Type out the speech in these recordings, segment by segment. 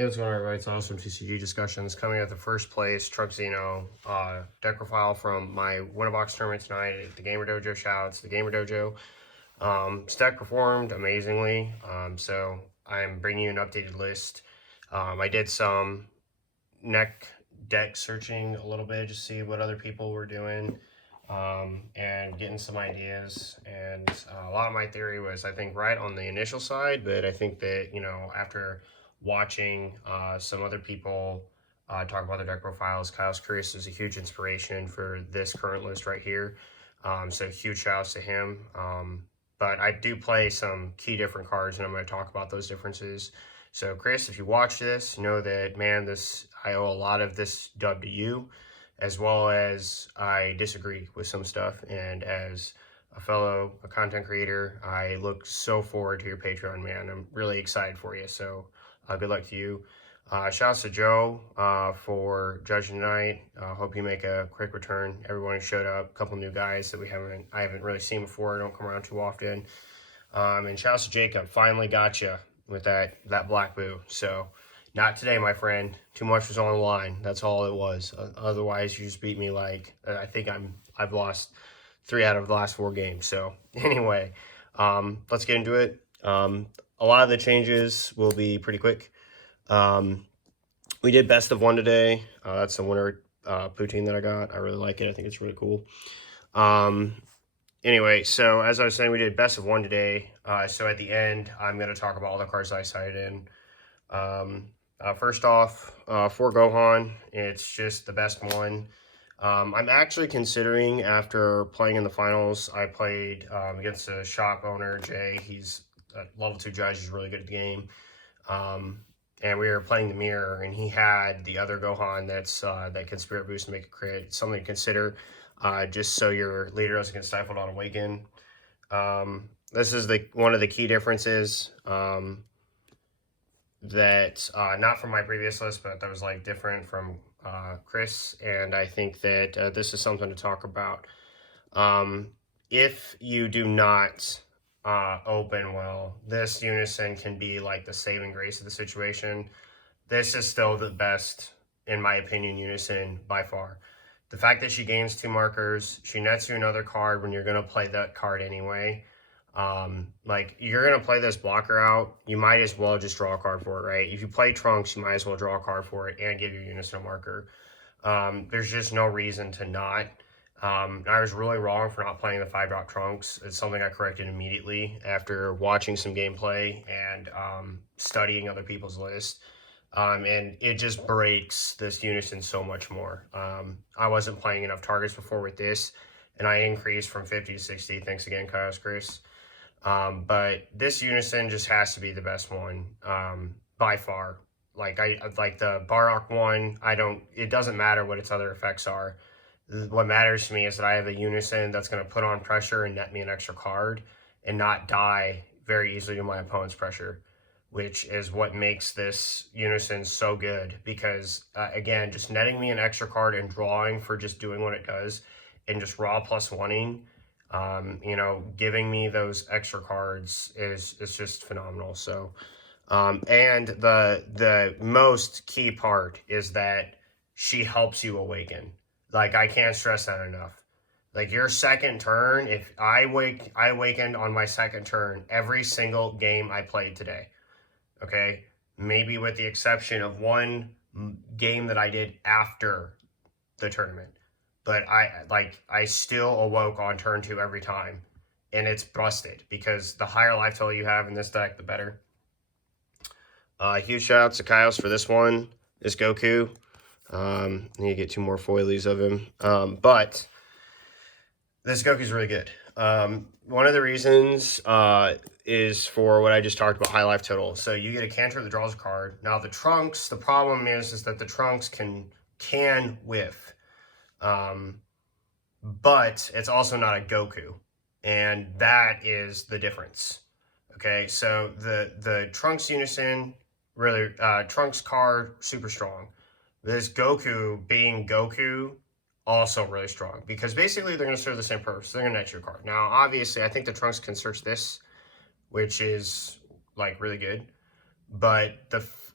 Hey, what's going on, everybody? It's Awesome TCG Discussions. Coming at the first place, Truck Zeno deck profile from my Winterbox tournament tonight at the Gamer Dojo. Shouts to the Gamer Dojo. This deck performed amazingly, so I'm bringing you an updated list. I did some deck searching a little bit, just see what other people were doing, and getting some ideas. And a lot of my theory was, I think, right on the initial side, but I think that, after watching some other people talk about their deck profiles, Kyle's Chris is a huge inspiration for this current list right here. So huge shouts to him. But I do play some key different cards, and I'm going to talk about those differences. So Chris, if you watch this, know that, man, I owe a lot of this dub to you, as well as I disagree with some stuff. And as a fellow content creator, I look so forward to your Patreon, man. I'm really excited for you. So good luck to you. Shouts to Joe for judging tonight. Hope you make a quick return. Everyone who showed up, a couple new guys that I haven't really seen before. Don't come around too often. And shouts to Jacob. Finally got you with that black boo. So not today, my friend. Too much was on the line. That's all it was. Otherwise, you just beat me like I think I've lost 3 out of the last 4 games. So anyway, let's get into it. A lot of the changes will be pretty quick. We did best of 1 today. That's the winner poutine that I got. I really like it. I think it's really cool. Anyway, so as I was saying, we did best of 1 today. So at the end, I'm going to talk about all the cards I cited in. First off, for Gohan, it's just the best one. I'm actually considering, after playing in the finals, I played against a shop owner, Jay. He's a level 2 judge. He's really good at the game. And we were playing the mirror, and he had the other Gohan that can spirit boost and make a crit. It's something to consider, just so your leader doesn't get stifled on Awaken. This is one of the key differences that not from my previous list, but that was like different from Chris, and I think that this is something to talk about. If you do not open well, this unison can be like the saving grace of the situation. This is still the best, in my opinion, unison by far. The fact that she gains 2 markers, she nets you another card when you're going to play that card anyway. Like, you're going to play this blocker out, you might as well just draw a card for it, right? If you play Trunks, you might as well draw a card for it and give your unison a marker. There's just no reason to not. I was really wrong for not playing the 5-drop Trunks. It's something I corrected immediately after watching some gameplay and studying other people's lists. And it just breaks this unison so much more. I wasn't playing enough targets before with this, and I increased from 50 to 60. Thanks again, Kyle's Chris. But this unison just has to be the best one by far. Like the Barok one, it doesn't matter what its other effects are. What matters to me is that I have a unison that's going to put on pressure and net me an extra card and not die very easily to my opponent's pressure, which is what makes this unison so good. Because again, just netting me an extra card and drawing for just doing what it does, and just raw +1ing, giving me those extra cards is just phenomenal. So, and the most key part is that she helps you awaken. Like, I can't stress that enough. Like, your second turn, if I awakened on my second turn every single game I played today. Okay, maybe with the exception of 1 game that I did after the tournament. But I still awoke on turn 2 every time, and it's busted because the higher life total you have in this deck, the better. Huge shout out to Kyle's for this one. This Goku. Need to get 2 more foilies of him. But this Goku's really good. One of the reasons is for what I just talked about, high life total. So you get a cantrip that draws a card. Now the Trunks, the problem is that the Trunks can whiff. But it's also not a Goku, and that is the difference. Okay, so the Trunks unison, really, Trunks card, super strong. This Goku being Goku, also really strong, because basically they're going to serve the same purpose. They're going to net your card. Now, obviously, I think the Trunks can search this, which is like really good, but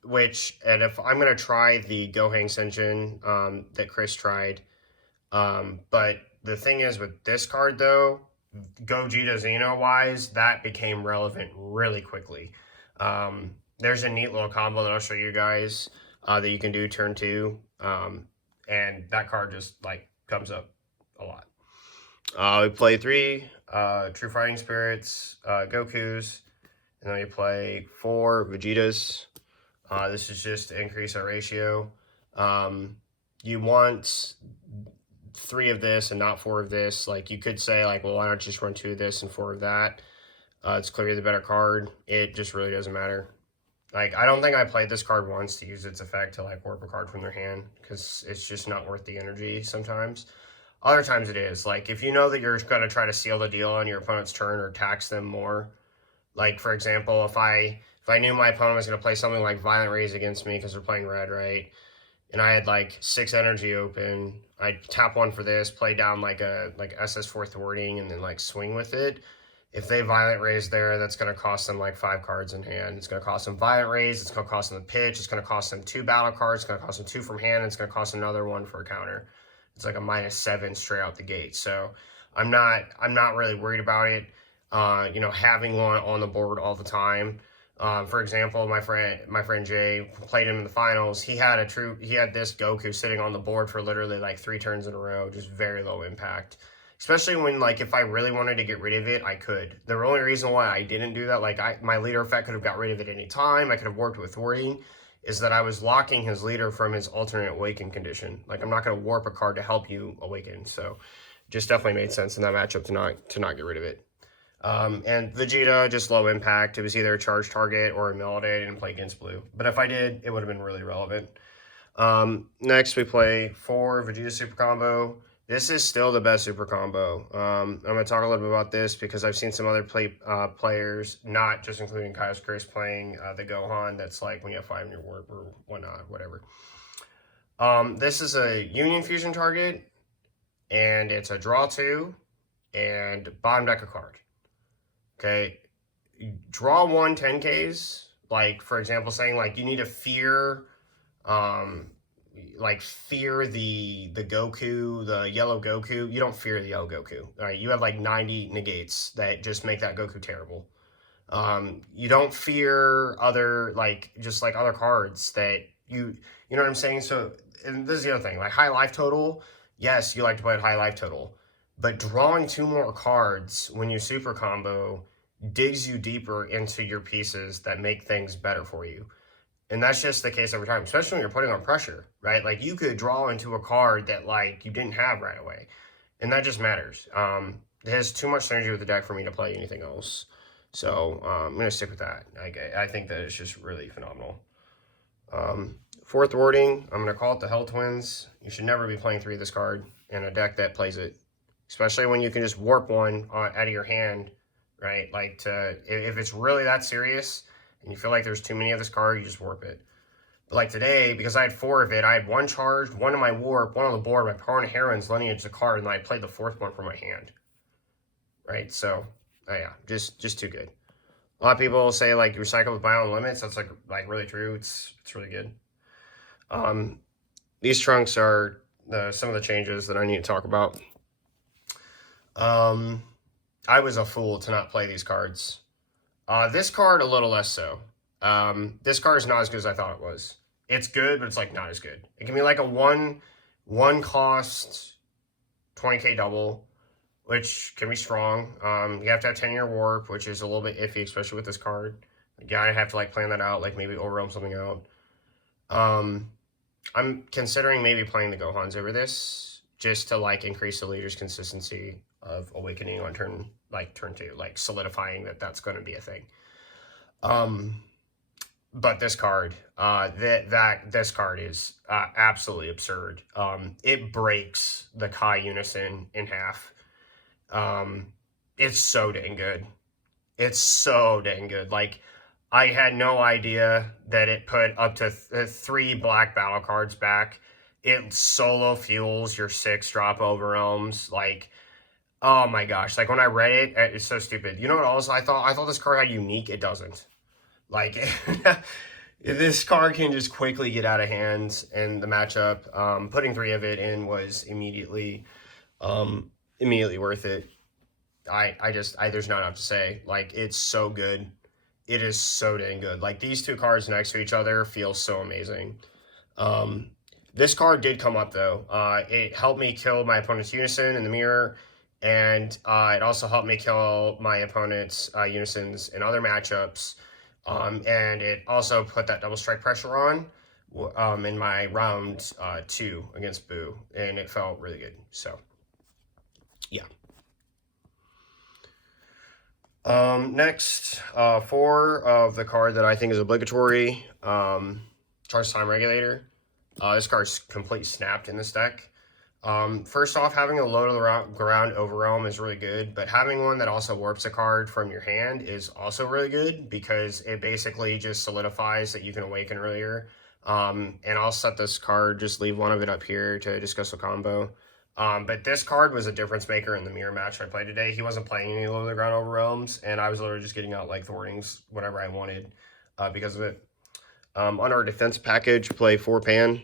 and if I'm going to try the Gohan Senjin that Chris tried, but the thing is with this card though, Gogeta Zeno wise, that became relevant really quickly. There's a neat little combo that I'll show you guys that you can do turn 2, and that card just like comes up a lot. We play 3 True Fighting Spirits, Gokus, and then we play 4 Vegetas. This is just to increase our ratio. You want 3 of this and not 4 of this. Like, you could say, like, well, why not just run 2 of this and 4 of that? It's clearly the better card. It just really doesn't matter. Like, I don't think I played this card once to use its effect to, like, warp a card from their hand, because it's just not worth the energy sometimes. Other times it is. Like, if you know that you're going to try to seal the deal on your opponent's turn or tax them more, like, for example, if I knew my opponent was going to play something like Violent Raise against me because they're playing red, right? And I had like 6 energy open, I'd tap 1 for this, play down like a SS4 thwarting, and then like swing with it. If they Violent Raise there, that's going to cost them like 5 cards in hand. It's going to cost them Violent Raise, it's going to cost them the pitch, it's going to cost them 2 battle cards, it's going to cost them 2 from hand, and it's going to cost another 1 for a counter. It's like a -7 straight out the gate. So I'm not really worried about it. You know, having 1 on the board all the time. For example, my friend Jay played him in the finals. He had this Goku sitting on the board for literally like 3 turns in a row, just very low impact. Especially when, like, if I really wanted to get rid of it, I could. The only reason why I didn't do that, like, my leader effect could have got rid of it any time. I could have worked with thwarting, is that I was locking his leader from his alternate awaken condition. Like, I'm not going to warp a card to help you awaken. So, just definitely made sense in that matchup to not get rid of it. And Vegeta, just low impact. It was either a charge target or a mill day. I didn't play against blue. But if I did, it would have been really relevant. Next, we play 4 Vegeta Super Combo. This is still the best Super Combo. I'm going to talk a little bit about this because I've seen some other players, not just including Kaios Chris, playing the Gohan. That's like when you have 5 in your warp or whatnot, whatever. This is a Union Fusion target, and it's a draw 2 and bottom deck a card. Okay, draw 1 10Ks, like, for example, saying, like, you need to fear, fear the Goku, the yellow Goku. You don't fear the yellow Goku, all right? You have, like, 90 negates that just make that Goku terrible. You don't fear other, like, just, like, other cards that you know what I'm saying? So, and this is the other thing, like, high life total, yes, you like to play at high life total. But drawing 2 more cards when you super combo digs you deeper into your pieces that make things better for you. And that's just the case every time, especially when you're putting on pressure, right? Like, you could draw into a card that, like, you didn't have right away. And that just matters. It has too much synergy with the deck for me to play anything else. So I'm going to stick with that. I think that it's just really phenomenal. 4th Warding, I'm going to call it the Hell Twins. You should never be playing 3 of this card in a deck that plays it. Especially when you can just warp 1 out of your hand, right? Like, if it's really that serious and you feel like there's too many of this card, you just warp it. But like today, because I had 4 of it, I had 1 charged, 1 in my warp, 1 on the board, my Power and Heron's lineage the card, and then I played the 4th one from my hand. Right? So, yeah, just too good. A lot of people say, like, recycle with Bio Limits. That's like really true. It's really good. These trunks are some of the changes that I need to talk about. I was a fool to not play these cards. This card, a little less so. This card is not as good as I thought it was. It's good, but it's, like, not as good. It can be like a one cost 20k double, which can be strong. You have to have 10-year warp, which is a little bit iffy, especially with this card. You gotta have to, like, plan that out, like maybe overwhelm something out. I'm considering maybe playing the Gohans over this, just to, like, increase the leader's consistency of awakening on turn 2, like solidifying that that's going to be a thing. But this card, this card is absolutely absurd. It breaks the Kai Unison in half. It's so dang good. It's so dang good. Like, I had no idea that it put up to 3 black battle cards back. It solo fuels your 6-drop Overrealms. Like, oh my gosh. Like, when I read it, it's so stupid. You know what else I thought? I thought this card had unique. It doesn't. Like, This card can just quickly get out of hand in the matchup. Putting 3 of it in was immediately worth it. There's not enough to say. Like, it's so good. It is so dang good. Like, these 2 cards next to each other feel so amazing. This card did come up, though. It helped me kill my opponent's Unison in the mirror, and it also helped me kill my opponent's Unisons in other matchups. And it also put that double strike pressure on in my round 2 against Boo, and it felt really good. So, yeah. Next, 4 of the card that I think is obligatory, Charge Time Regulator. This card's completely snapped in this deck. First off, having a low to the ground Overrealm is really good, but having one that also warps a card from your hand is also really good because it basically just solidifies that you can awaken earlier. And I'll set this card, just leave one of it up here to discuss a combo. But this card was a difference maker in the mirror match I played today. He wasn't playing any low to the ground Overrealms, and I was literally just getting out like thwartings whenever I wanted because of it. On our defense package, play 4 pan.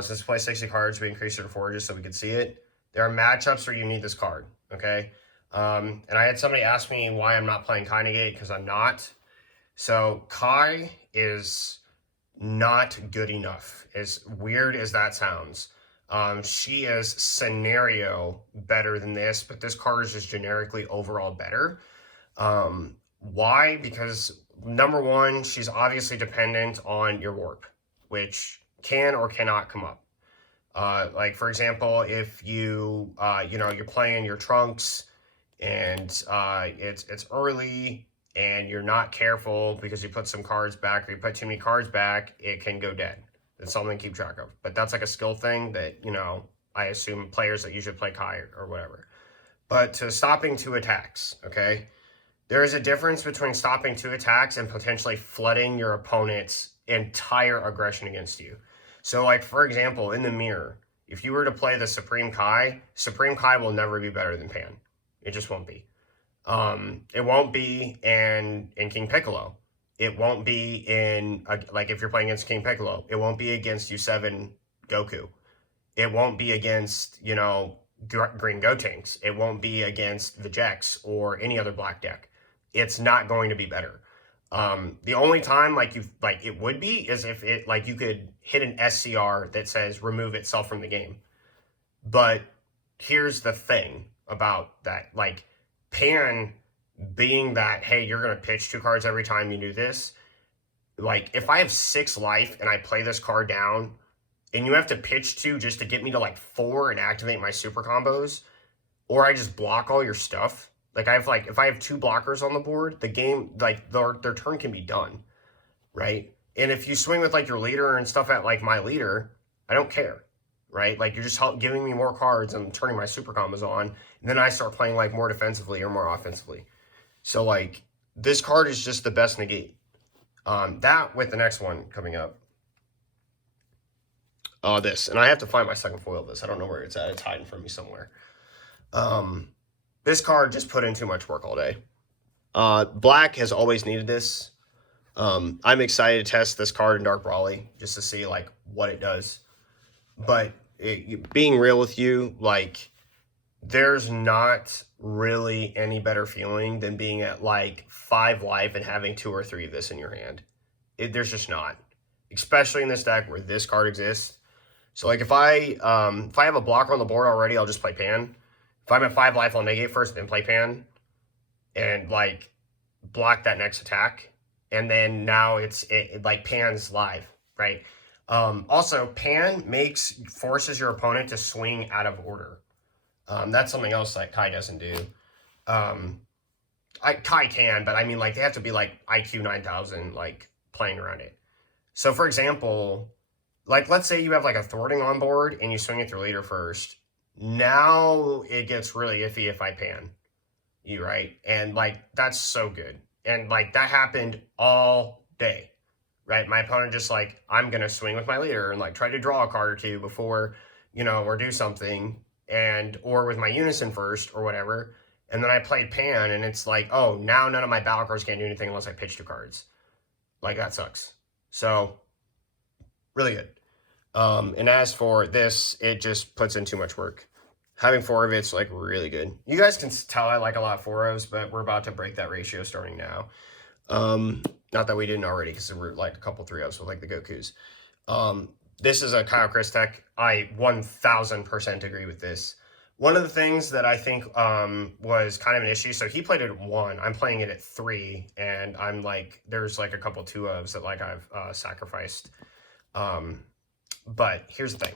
Since we play 60 cards, we increase it to 4 just so we could see it. There are matchups where you need this card, okay? And I had somebody ask me why I'm not playing Kai Negate, because I'm not. So Kai is not good enough, as weird as that sounds. She is scenario better than this, but this card is just generically overall better. Why? Because number 1, she's obviously dependent on your warp, which can or cannot come up. Like, for example, if you, you're playing your Trunks and it's early and you're not careful because you put some cards back or you put too many cards back, it can go dead. It's something to keep track of. But that's like a skill thing that, I assume players that usually play Kai or whatever. But to stopping 2 attacks, okay? There is a difference between stopping 2 attacks and potentially flooding your opponent's entire aggression against you. So, like, for example, in the mirror, if you were to play the Supreme Kai will never be better than Pan. It just won't be. It won't be in King Piccolo. It won't be in, like, if you're playing against King Piccolo. It won't be against U7 Goku. It won't be against, Green Gotenks. It won't be against the Vegex or any other black deck. It's not going to be better. The only time it would be is if it you could hit an SCR that says remove itself from the game. But here's the thing about that, Pan being that, hey, you're gonna pitch 2 cards every time you do this. Like, if I have 6 life and I play this card down and you have to pitch 2 just to get me to 4 and activate my super combos, or I just block all your stuff. Like, if I have 2 blockers on the board, the game, their turn can be done, right? And if you swing with, your leader and stuff at, my leader, I don't care, right? You're just giving me more cards and turning my super combos on, and then I start playing, more defensively or more offensively. So, this card is just the best negate. That with the next one coming up. This. And I have to find my second foil of this. I don't know where it's at. It's hiding from me somewhere. This card just put in too much work all day. Black has always needed this. I'm excited to test this card in Dark Brawly just to see what it does. But being real with you, there's not really any better feeling than being at 5 life and having 2 or 3 of this in your hand. There's just not, especially in this deck where this card exists. So if I have a blocker on the board already, I'll just play Pan. If I'm at 5 life, I'll negate first, then play Pan, and block that next attack. And then now it's Pan's live, right? Also, Pan forces your opponent to swing out of order. That's something else that Kai doesn't do. Kai can, but I mean, they have to be IQ 9000, playing around it. So, for example, let's say you have a thwarting on board and you swing at your leader first. Now it gets really iffy if I pan you, right? And that's so good. And that happened all day, right? My opponent just I'm gonna swing with my leader and try to draw a card or 2 before, or do something, or with my unison first or whatever. And then I played Pan and it's oh, now none of my battle cards can do anything unless I pitch 2 cards. That sucks. So, really good. And as for this, it just puts in too much work. Having 4 of it's like really good. You guys can tell I like a lot of 4 ofs, but we're about to break that ratio starting now. Not that we didn't already, because we're like a couple 3 ofs with like the Gokus. This is a Kyle Chris tech. I 1000% agree with this. One of the things that I think was kind of an issue, so he played it at 1, I'm playing it at 3, and I'm like, there's like a couple 2 ofs that like I've sacrificed. But here's the thing.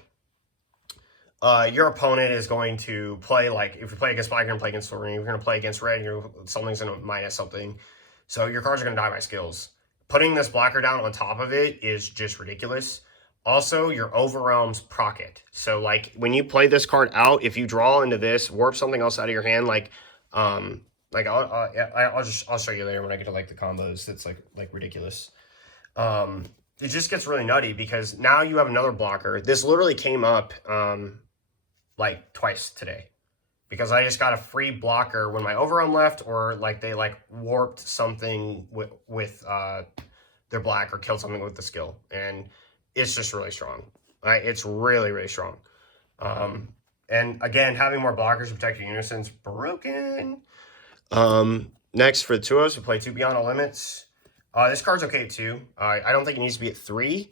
Your opponent is going to play, like, if you play against black, you're going to play against Thorium. You're going to play against red, something's going to minus something. So your cards are going to die by skills. Putting this blocker down on top of it is just ridiculous. Also, your Overrealm's proc it. So, like, when you play this card out, if you draw into this, warp something else out of your hand, I'll show you later when I get to, like, the combos. It's, like ridiculous. It just gets really nutty because now you have another blocker. This literally came up, like twice today, because I just got a free blocker when my Overrun left, or like they like warped something with their black or killed something with the skill, and it's just really strong. It's really, really strong. And again, having more blockers to protect your unison's broken. Next for the 2-ofs, we play 2 Beyond All Limits. This card's okay at 2. I don't think it needs to be at 3.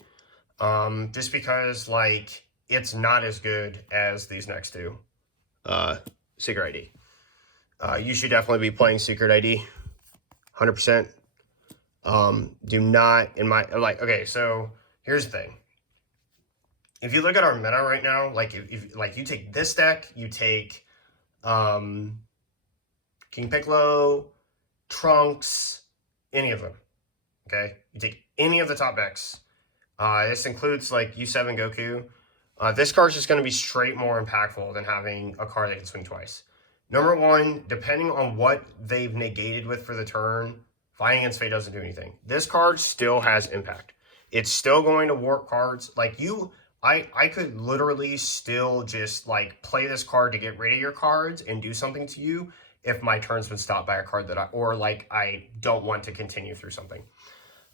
Just because like it's not as good as these next 2. Secret ID. You should definitely be playing Secret ID. 100%. Do not, in my, like, okay, so here's the thing. If you look at our meta right now, like, if like you take this deck, you take King Piccolo, Trunks, any of them, okay? You take any of the top decks. This includes, like, U7 Goku. This card's just going to be straight more impactful than having a card that can swing twice. Number 1, depending on what they've negated with for the turn, Fighting Against Fate doesn't do anything. This card still has impact. It's still going to warp cards. Like, I could literally still just, like, play this card to get rid of your cards and do something to you if my turn's been stopped by a card that I don't want to continue through something.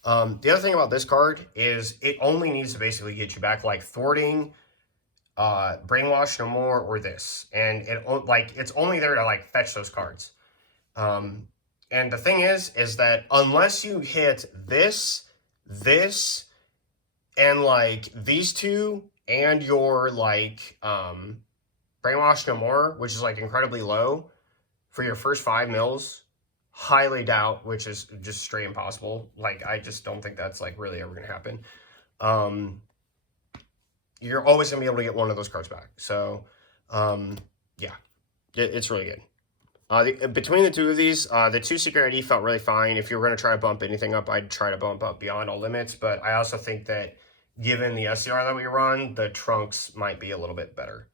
The other thing about this card is it only needs to basically get you back, like thwarting, brainwash no more, or this, and it's only there to like fetch those cards. And the thing is that unless you hit this, and like these 2, and your like brainwash no more, which is like incredibly low for your first 5 mils, highly doubt, which is just straight impossible. Like, I just don't think that's like really ever gonna happen. You're always gonna be able to get one of those cards back. So yeah, it's really good. Between the 2 of these, the 2 Secret ID felt really fine. If you were gonna try to bump anything up, I'd try to bump up Beyond All Limits, but I also think that given the SCR that we run, the Trunks might be a little bit better.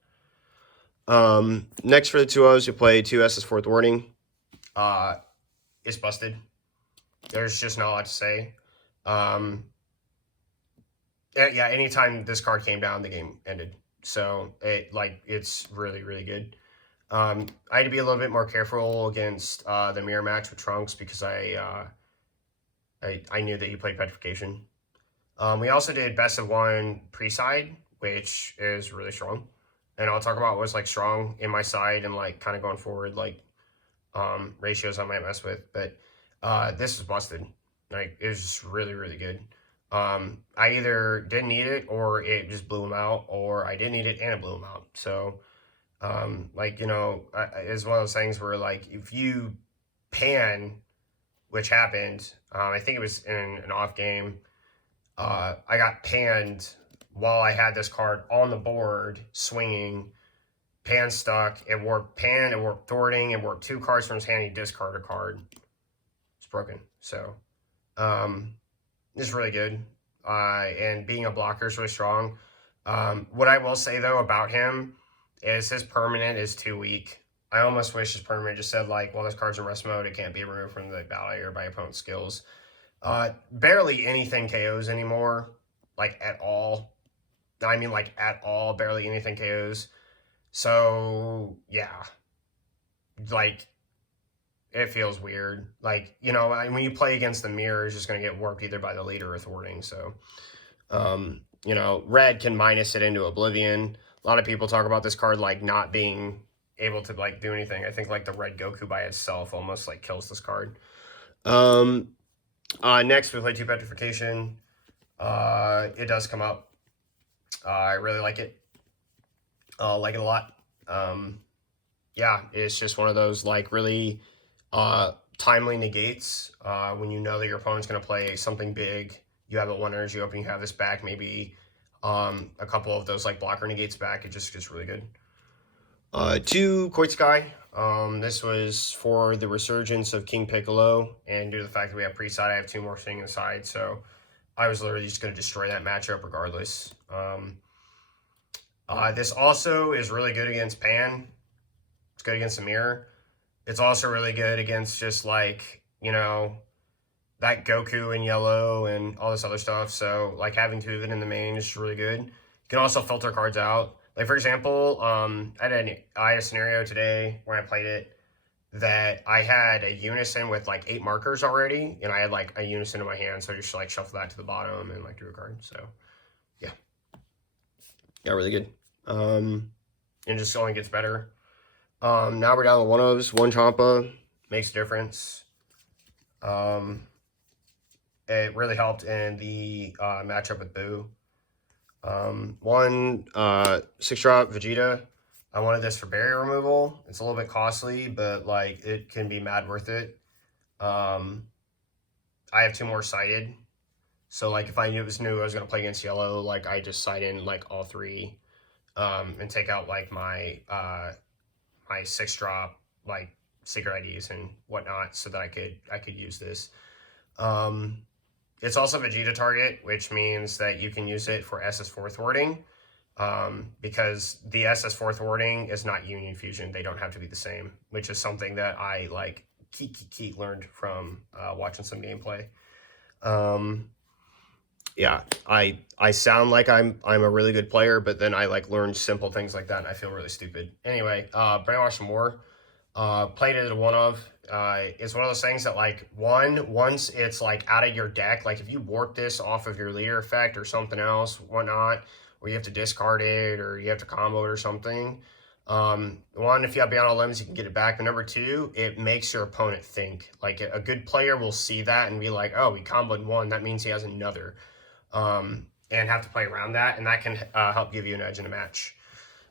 Next for the 2-ofs, you play 2 SS4 Thwarting. It's busted. There's just not a lot to say. Yeah, anytime this card came down, the game ended. So it's really, really good. I had to be a little bit more careful against the mirror match with Trunks because I knew that he played Petrification. We also did best of 1 pre-side, which is really strong, and I'll talk about what's like strong in my side and like kind of going forward, like ratios I might mess with. But this was busted. Like, it was just really, really good. I either didn't need it or it just blew him out, or I didn't need it and it blew him out. So like, you know, it's one of those things where like if you pan, which happened, I think it was in an off game, I got panned while I had this card on the board swinging. Pan stuck, it warped pan, it warped thwarting, it warped 2 cards from his hand, he discarded a card. It's broken. So it's really good. And being a blocker is really strong. What I will say though about him is his permanent is too weak. I almost wish his permanent just said like, well, this card's in rest mode, it can't be removed from the battle area by opponent's skills. Barely anything KOs anymore, like at all. I mean, like at all, barely anything KOs. So yeah, like it feels weird. Like, you know, when you play against the mirror, it's just going to get warped either by the leader or thwarting. So, you know, red can minus it into oblivion. A lot of people talk about this card like not being able to like do anything. I think like the red Goku by itself almost like kills this card. Next we play 2 Petrification. It does come up. I really like it. Like it a lot. Yeah, it's just one of those like really timely negates. When you know that your opponent's going to play something big, you have a 1 energy open, you have this back, maybe a couple of those like blocker negates back. It just gets really good. 2 Coit Sky. This was for the resurgence of King Piccolo, and due to the fact that we have pre-side, I have 2 more sitting inside, so I was literally just going to destroy that matchup regardless. This also is really good against Pan. It's good against the mirror. It's also really good against just like, you know, that Goku in yellow and all this other stuff. So like having 2 of it in the main is really good. You can also filter cards out. Like for example, I had a scenario today where I played it that I had a unison with like 8 markers already, and I had like a unison in my hand, so I just like shuffle that to the bottom and like drew a card. So yeah, really good. And just only gets better. Now we're down to 1-ofs. 1 Champa makes a difference. It really helped in the matchup with Boo. 1 6-drop Vegeta. I wanted this for barrier removal. It's a little bit costly, but like it can be mad worth it. I have 2 more sighted. So like if I knew I was going to play against yellow, like I just sight in like all 3 and take out like my my 6-drop like secret IDs and whatnot so that I could use this. It's also Vegeta target, which means that you can use it for SS4 thwarting, because the SS4 thwarting is not Union Fusion. They don't have to be the same, which is something that I like learned from watching some gameplay. Yeah, I sound like I'm a really good player, but then I like learn simple things like that and I feel really stupid. Anyway, Brainwash some more. Played it at a 1-of. It's one of those things that like once it's like out of your deck, like if you warp this off of your leader effect or something else, whatnot, or you have to discard it or you have to combo it or something. 1, if you have Beyond All Limits, you can get it back. But number 2, it makes your opponent think. Like a good player will see that and be like, oh, he comboed 1, that means he has another. And have to play around that, and that can help give you an edge in a match.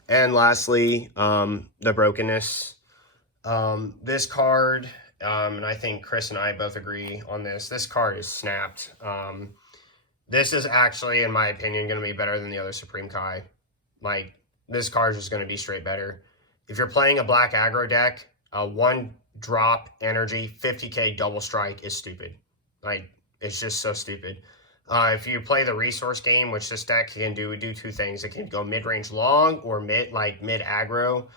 And lastly, the brokenness. This card, and I think Chris and I both agree on this card is snapped. This is actually, in my opinion, going to be better than the other Supreme Kai. Like, this card is just going to be straight better. If you're playing a black aggro deck, a 1-drop energy 50k double strike is stupid. Like, it's just so stupid. If you play the resource game, which this deck can do 2 things. It can go mid-range long or mid aggro.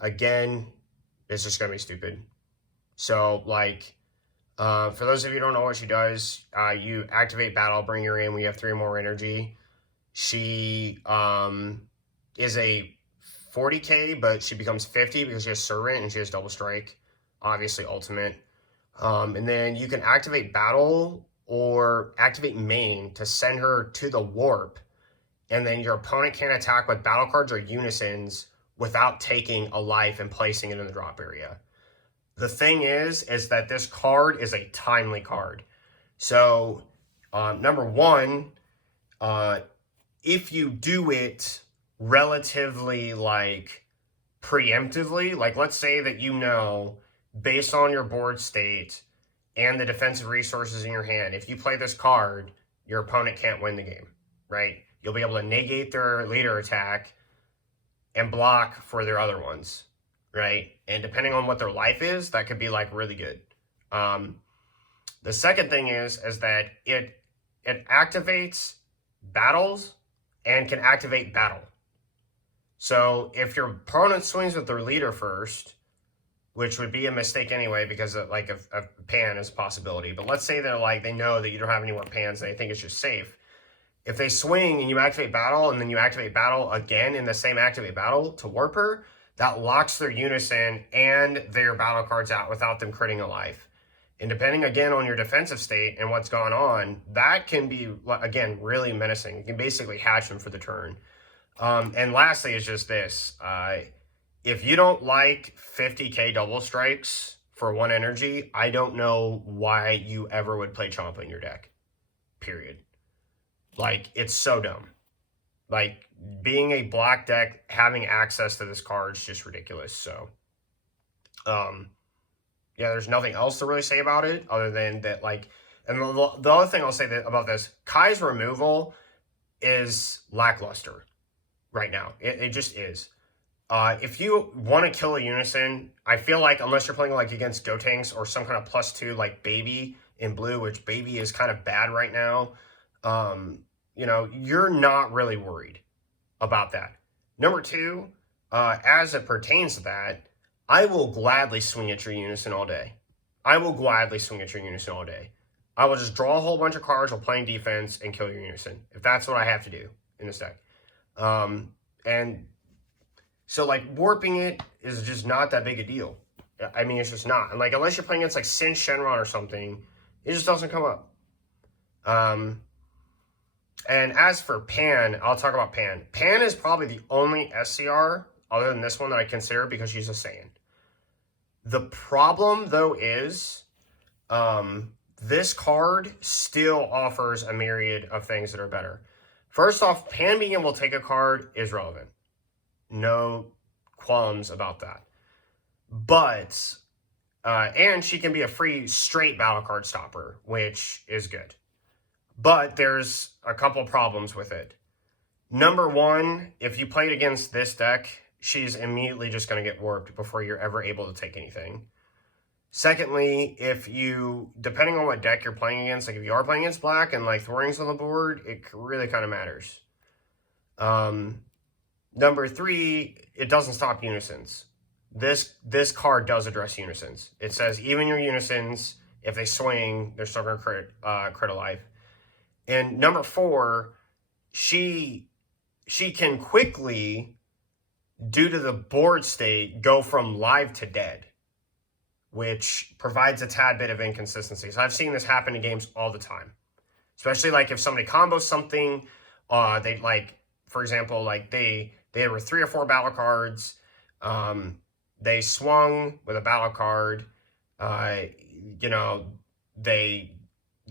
Again, it's just going to be stupid. So, like, for those of you who don't know what she does, you activate Battle Bringer in when you have 3 more energy. She is a 40k, but she becomes 50 because she has Servant and she has Double Strike. Obviously, Ultimate. And then you can activate Battle or activate Main to send her to the warp. And then your opponent can attack with battle cards or unisons without taking a life and placing it in the drop area. The thing is that this card is a timely card. So, number 1, if you do it relatively like preemptively, like let's say that you know, based on your board state and the defensive resources in your hand, if you play this card, your opponent can't win the game, right? You'll be able to negate their leader attack and block for their other ones, right? And depending on what their life is, that could be like really good. The second thing is that it activates battles and can activate battle. So if your opponent swings with their leader first, which would be a mistake anyway because of like a pan is a possibility. But let's say they're like, they know that you don't have any more pans and they think it's just safe. If they swing and you activate battle and then you activate battle again in the same activate battle to warp her, that locks their unison and their battle cards out without them critting a life. And depending, again, on your defensive state and what's going on, that can be, again, really menacing. You can basically hatch them for the turn. And lastly is just this. If you don't like 50k double strikes for 1 energy, I don't know why you ever would play Champa in your deck. Period. Like, it's so dumb. Like, being a black deck, having access to this card is just ridiculous. So, yeah, there's nothing else to really say about it other than that, like, and the other thing I'll say about this, Kai's removal is lackluster right now. It just is. If you want to kill a unison, I feel like unless you're playing like against Gotenks or some kind of +2 like Baby in blue, which Baby is kind of bad right now, you know, you're not really worried about that. Number 2, as it pertains to that, I will gladly swing at your unison all day. I will gladly swing at your unison all day. I will just draw a whole bunch of cards while playing defense and kill your unison, if that's what I have to do in this deck. And so, like, warping it is just not that big a deal. I mean, it's just not. And, like, unless you're playing against, like, Sin Shenron or something, it just doesn't come up. And as for Pan, I'll talk about Pan. Pan is probably the only SCR other than this one that I consider because she's a Saiyan. The problem, though, is this card still offers a myriad of things that are better. First off, Pan being able to take a card is relevant. No qualms about that. But, and she can be a free straight battle card stopper, which is good. But there's a couple problems with it. Number 1, if you played against this deck, she's immediately just going to get warped before you're ever able to take anything. Secondly, if you, depending on what deck you're playing against, like if you are playing against black and like Thorning's on the board, it really kind of matters. Number 3, it doesn't stop unisons. This card does address unisons. It says even your unisons, if they swing, they're still going to crit a life. And number 4, she can quickly, due to the board state, go from live to dead, which provides a tad bit of inconsistency. So I've seen this happen in games all the time, especially like if somebody combos something, they like, for example, like they were 3 or 4 battle cards, they swung with a battle card, you know, they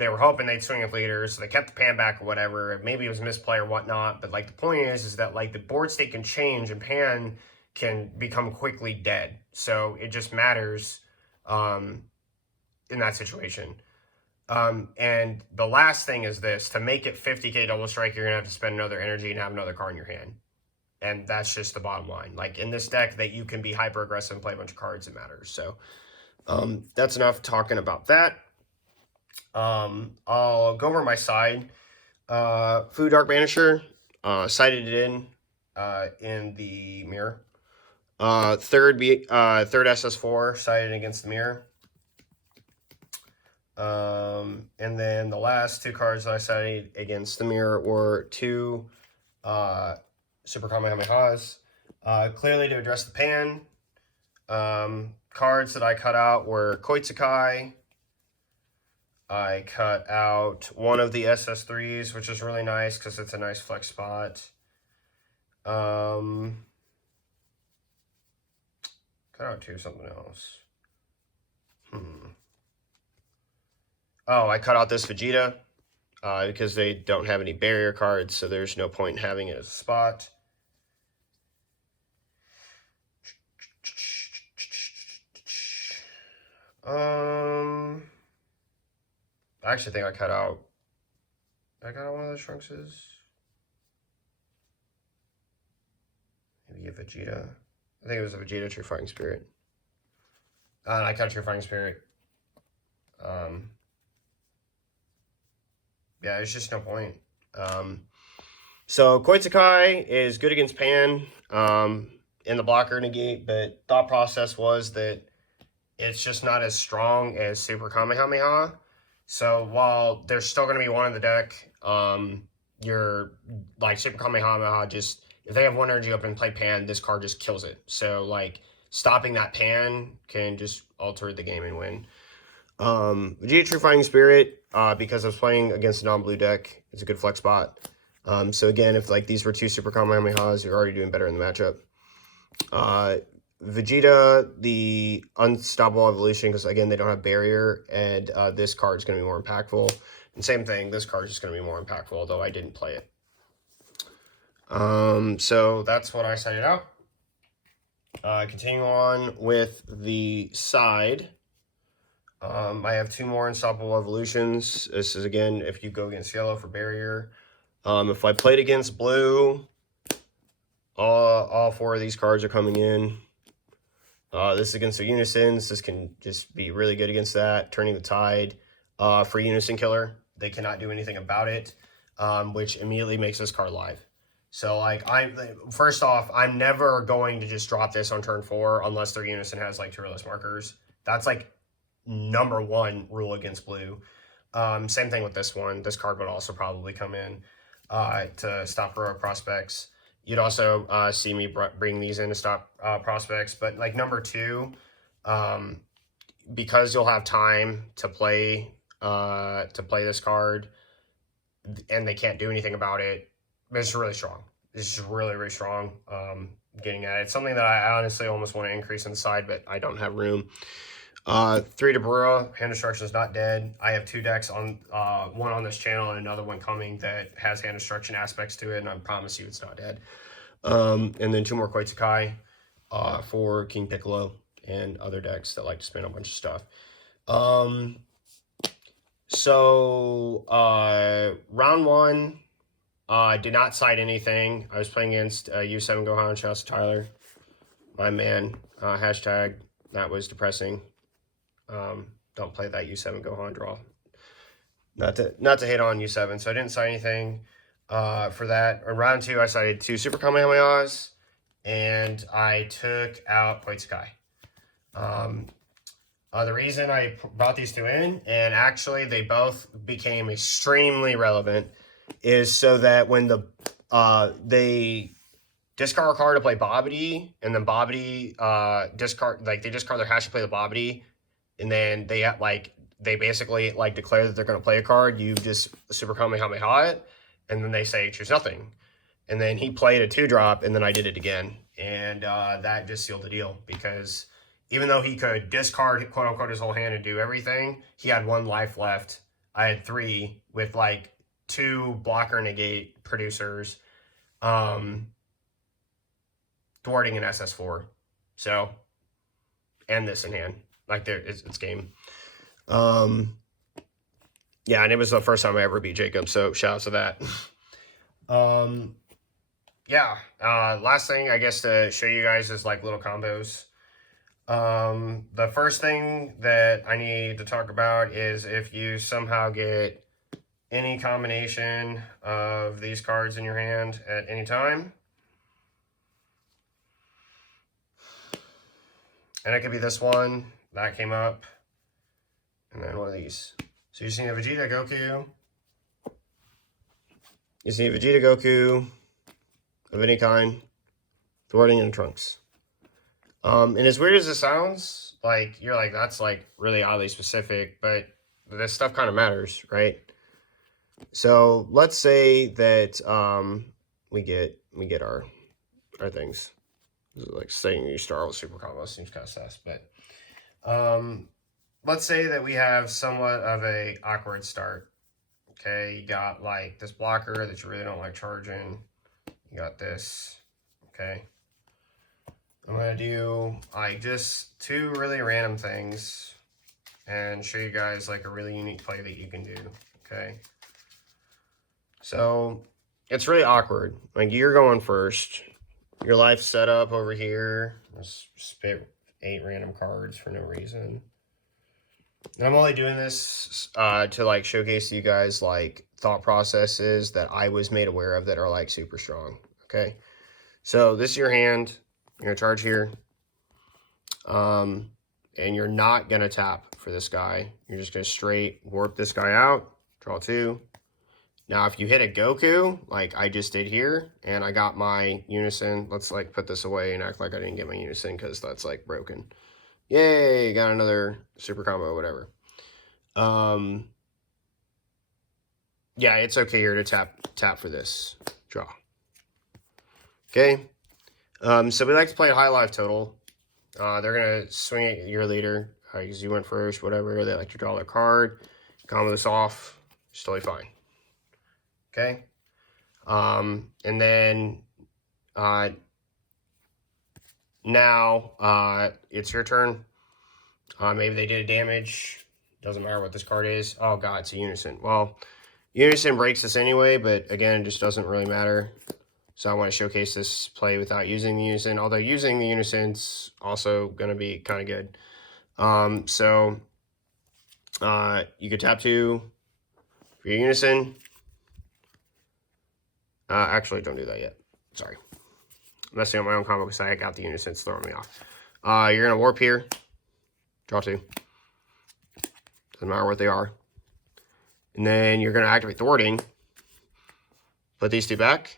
were hoping they'd swing with leaders, so they kept the Pan back or whatever. Maybe it was misplay or whatnot, but like the point is that like the board state can change and Pan can become quickly dead. So it just matters in that situation. And the last thing is this: to make it 50k double strike, you're gonna have to spend another energy and have another card in your hand. And that's just the bottom line. Like in this deck, that you can be hyper aggressive and play a bunch of cards, it matters. So that's enough talking about that. I'll go over my side. Food Dark Banisher, sighted it in the mirror. Third SS4, sighted against the mirror. And then the last 2 cards that I sighted against the mirror were 2 Super Kamehamehas. Clearly to address the Pan. Cards that I cut out were Koitsukai. I cut out one of the SS3s, which is really nice because it's a nice flex spot. Cut out 2 something else. Oh, I cut out this Vegeta because they don't have any barrier cards, so there's no point in having it as a spot. I actually think I cut out one of the Trunkses. Maybe a Vegeta. I think it was a Vegeta True Fighting Spirit. And I cut True Fighting Spirit. Yeah, there's just no point. So Koitsukai is good against Pan in the blocker negate, but thought process was that it's just not as strong as Super Kamehameha. So while there's still going to be one in the deck, your like Super Kamehameha just if they have 1 energy open and play Pan, this card just kills it. So, like, stopping that Pan can just alter the game and win. Vegeta True Fighting Spirit, because I was playing against a non-blue deck, it's a good flex spot. So again, if like these were 2 Super Kamehamehas, you're already doing better in the matchup. Vegeta, the Unstoppable Evolution, because again, they don't have Barrier, and this card is going to be more impactful. And same thing, this card is just going to be more impactful, although I didn't play it. So that's what I cited out. Continue on with the side. I have 2 more Unstoppable Evolutions. This is, again, if you go against yellow for Barrier. If I played against blue, all 4 of these cards are coming in. This is against the Unisons. This can just be really good against that. Turning the Tide for Unison Killer. They cannot do anything about it, which immediately makes this card live. So, like, first off, I'm never going to just drop this on turn 4 unless their Unison has, like, 2 or less markers. That's, like, #1 rule against blue. Same thing with this one. This card would also probably come in to stop Royal Prospects. You'd also see me bring these in to stop Prospects. But, like, #2, because you'll have time to play this card, and they can't do anything about it, it's really strong. It's just really, really strong getting at it. It's something that I honestly almost want to increase on the side, but I don't have room. 3 to Barua, Hand Destruction is not dead. I have 2 decks on, one on this channel and another one coming that has Hand Destruction aspects to it, and I promise you it's not dead. And then 2 more Koitsukai for King Piccolo and other decks that like to spin a bunch of stuff. Round 1, did not cite anything. I was playing against U7 Gohan. Shouts to Tyler, my man. Hashtag, that was depressing. Don't play that U7 Gohan draw. Not to hate on U7, so I didn't cite anything for that. In round 2, I cited 2 Super Kamehamehas, and I took out Koitsukai. The reason I brought these 2 in, and actually they both became extremely relevant, is so that when they discard a card to play Bobbity, and then Bobbity they discard their hash to play the Bobbity, and then they basically like declare that they're going to play a card. You just Super Kamehameha it, and then they say choose nothing. And then he played a 2-drop, and then I did it again, and that just sealed the deal, because even though he could discard quote unquote his whole hand and do everything, he had 1 life left. I had 3 with like 2 blocker negate producers, thwarting an SS4. So, and this in hand. Like, it's game. Yeah, and it was the first time I ever beat Jacob, so shout out to that. Yeah, last thing, I guess, to show you guys is, like, little combos. The first thing that I need to talk about is if you somehow get any combination of these cards in your hand at any time. And it could be this one that came up, and then one of these. So you see a Vegeta Goku. You see a Vegeta Goku of any kind, thwarting in Trunks. And as weird as it sounds, like, you're like, that's like really oddly specific, but this stuff kind of matters, right? So let's say that we get our things. This is like saying you start with super combo seems kind of sus, but let's say that we have somewhat of a awkward start. Okay, you got like this blocker that you really don't like charging. You got this. Okay, I'm gonna do like just 2 really random things and show you guys like a really unique play that you can do. Okay, so it's really awkward. Like, you're going first. Your life's set up over here. Let's spit 8 random cards for no reason. And I'm only doing this to like showcase to you guys like thought processes that I was made aware of that are like super strong. Okay, so this is your hand. You're gonna charge here, and you're not gonna tap for this guy. You're just gonna straight warp this guy out, draw 2, Now, if you hit a Goku, like I just did here, and I got my unison, let's like put this away and act like I didn't get my unison because that's like broken. Yay, got another super combo, whatever. Yeah, it's okay here to tap for this draw. Okay. So we like to play a high life total. They're gonna swing at your leader because you went first, whatever. They like to draw their card, combo this off. It's totally fine. Okay. And then now it's your turn. Maybe they did a damage. Doesn't matter what this card is. Oh god, it's a unison. Well, unison breaks this anyway, but again, it just doesn't really matter. So I want to showcase this play without using the unison, although using the unison's also going to be kind of good. You could tap 2 for your unison. Actually, don't do that yet. Sorry. I'm messing up my own combo because I got the unison. It's throwing me off. You're going to warp here. Draw 2. Doesn't matter what they are. And then you're going to activate thwarting. Put these 2 back.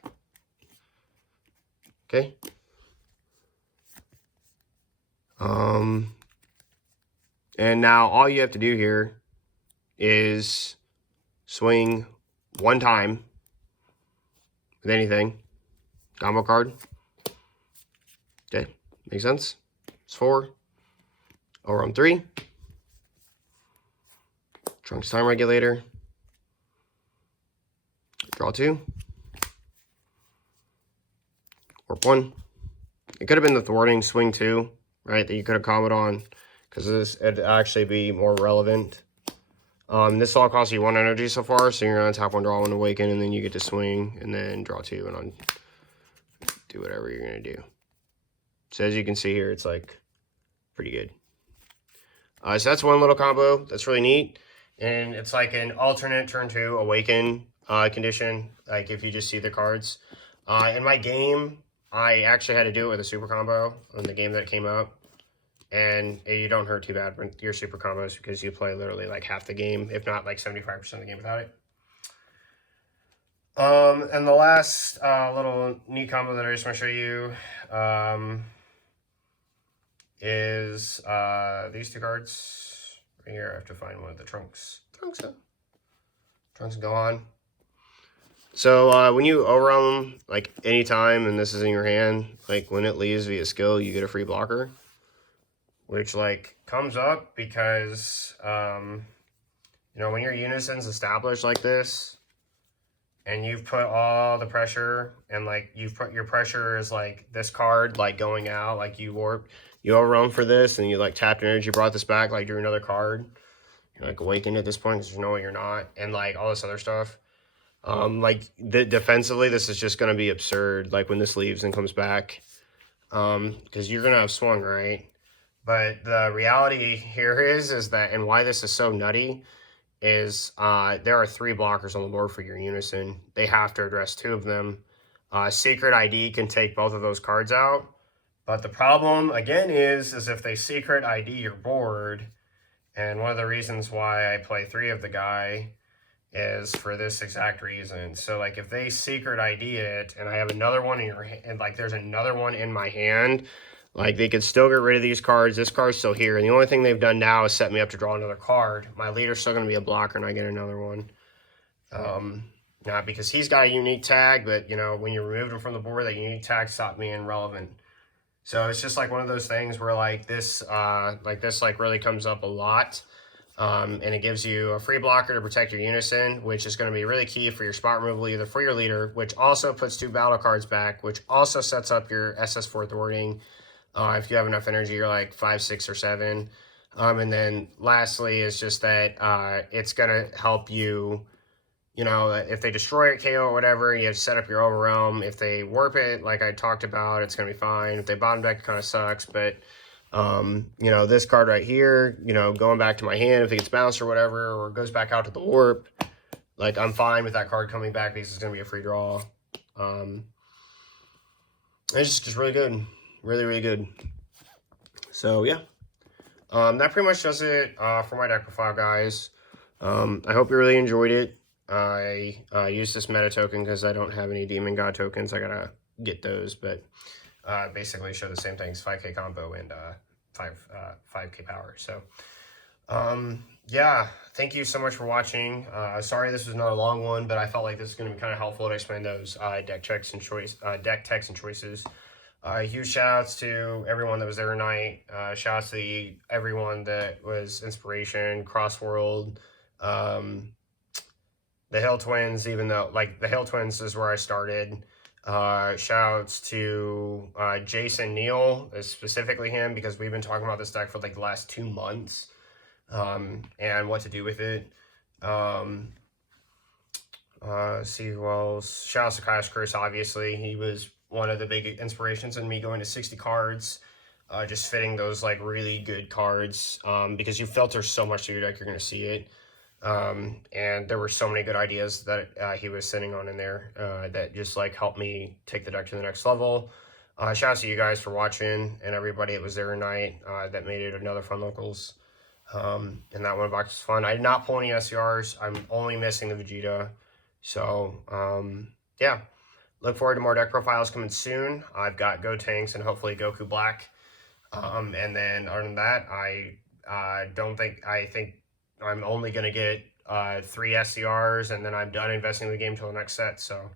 Okay. And now all you have to do here is swing 1 time with anything. Combo card. Okay, makes sense. It's 4. Overrealm 3. Trunks time regulator. Draw 2. Warp 1. It could have been the thwarting swing 2, right? That you could have comboed on, because this would actually be more relevant. This all costs you 1 energy so far, so you're gonna tap 1, draw 1, awaken, and then you get to swing, and then draw 2, and do whatever you're gonna do. So as you can see here, it's like pretty good. So that's one little combo that's really neat, and it's like an alternate turn 2 awaken condition. Like if you just see the cards. In my game, I actually had to do it with a super combo on the game that came up. And you don't hurt too bad with your super combos because you play literally like half the game, if not like 75% of the game without it. And the last little neat combo that I just want to show you is these 2 cards right here. I have to find one of the trunks. Trunks and Gohan. So when you overwhelm like anytime and this is in your hand, like when it leaves via skill, you get a free blocker. Which like comes up because you know, when your unison's established like this and you've put all the pressure and like you've put your pressure is like this card like going out, like you overrun for this and you like tapped energy, brought this back, like drew another card. You're like awakened at this point because you know what you're not, and like all this other stuff. Defensively, this is just gonna be absurd, like when this leaves and comes back. Because you're gonna have swung, right? But the reality here is that, and why this is so nutty, is there are 3 blockers on the board for your unison. They have to address 2 of them. Secret ID can take both of those cards out. But the problem, again, is if they secret ID your board, and one of the reasons why I play 3 of the guy is for this exact reason. So like if they secret ID it, and I have another one in your hand, and like there's another one in my hand, like, they could still get rid of these cards. This card's still here. And the only thing they've done now is set me up to draw another card. My leader's still going to be a blocker, and I get another one. Not because he's got a unique tag, but, you know, when you removed him from the board, that unique tag stopped being relevant. So it's just, like, one of those things where, like, this really comes up a lot. And it gives you a free blocker to protect your unison, which is going to be really key for your spot removal, either for your leader, which also puts 2 battle cards back, which also sets up your SS4 thwarting. If you have enough energy, you're like 5, 6, or 7. And then lastly is just that it's going to help you, you know, if they destroy it, KO or whatever, you have to set up your Overrealm. If they warp it, like I talked about, it's going to be fine. If they bottom deck, it kind of sucks. But, you know, this card right here, you know, going back to my hand, if it gets bounced or whatever, or goes back out to the warp, like I'm fine with that card coming back because it's going to be a free draw. It's just really good. Really, really good. So, yeah. That pretty much does it for my deck profile, guys. I hope you really enjoyed it. I use this meta token because I don't have any Demon God tokens. I gotta get those, but basically show the same things: 5k combo and 5k power. So yeah, thank you so much for watching. Sorry this was not a long one, but I felt like this is going to be kind of helpful to explain those deck checks and deck techs and choices. Huge shout outs to everyone that was there tonight. Shout outs to everyone that was inspiration, Crossworld, the Hill Twins, even though like the Hill Twins is where I started. Shout outs to Jason Neal, specifically him, because we've been talking about this deck for like the last 2 months. And what to do with it. See who else. Shout out to Kaios Chris, obviously. He was one of the big inspirations in me going to 60 cards. Just fitting those like really good cards. Because you filter so much to your deck, you're going to see it. And there were so many good ideas that he was sitting on in there that just like helped me take the deck to the next level. Shout out to you guys for watching and everybody that was there tonight that made it another Fun Locals. And that one box was fun. I did not pull any SCRs. I'm only missing the Vegeta. So, yeah. Look forward to more deck profiles coming soon. I've got Gotenks and hopefully Goku Black. And then other than that, I think I'm only going to get 3 SCRs, and then I'm done investing in the game until the next set. So,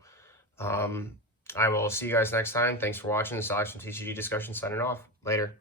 I will see you guys next time. Thanks for watching. This is Alex from TCG Discussion signing off. Later.